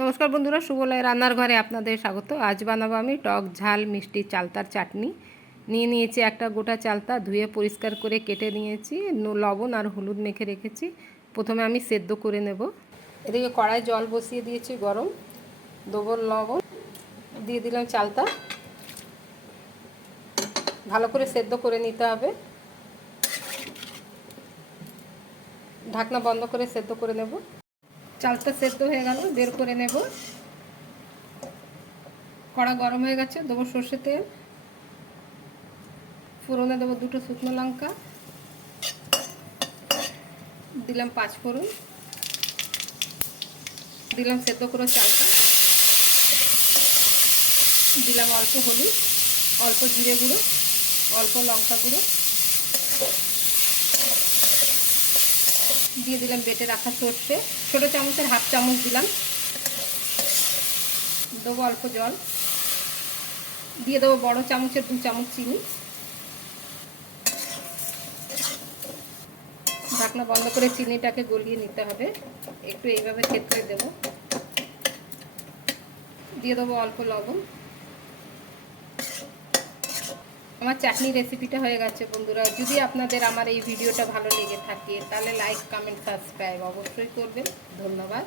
নমস্কার বন্ধুরা সুবলয় রান্নার ঘরে আপনাদের স্বাগত। আজ বানাবো আমি টক ঝাল মিষ্টি চালতার চাটনি। নিয়ে নিয়েছি একটা গোটা চালতা, ধুয়ে পরিষ্কার করে কেটে নিয়েছি লবণ আর হলুদ মেখে রেখেছি। প্রথমে আমি সেদ্ধ করে নেব। এদিকে কড়াই জল বসিয়ে দিয়েছি গরম। দেবো লবণ, দিয়ে দিলাম চালতা। ভালো করে সেদ্ধ করে নিতে হবে। ঢাকনা বন্ধ করে সেদ্ধ করে নেব। চালটা সেদ্ধ হয়ে গেল, বের করে নেব। কড়া গরম হয়ে গেছে, দেবো সর্ষে তেল, ফোড়নে দেবো দুটো শুকনো লঙ্কা, দিলাম পাঁচ ফোড়ন, দিলাম সেদ্ধ করে চালটা, দিলাম অল্প হলুদ, অল্প জিরে গুঁড়ো, অল্প লঙ্কা গুঁড়ো দিয়ে দিলাম বেটে রাখা সর্ষে। ছোটো চামচের হাফ চামচ দিলাম। দেবো অল্প জল। দিয়ে দেবো বড় চামচের দু চামচ চিনি। ঢাকনা বন্ধ করে চিনিটাকে গলিয়ে নিতে হবে। একটু এইভাবে থেতলে দেবো। দিয়ে দেবো অল্প লবণ। আমার চাটনি রেসিপিটা হয়ে গেছে বন্ধুরা। যদি আপনাদের আমার এই ভিডিওটা ভালো লেগে থাকে, তাহলে লাইক কমেন্ট সাবস্ক্রাইব অবশ্যই করবেন। ধন্যবাদ।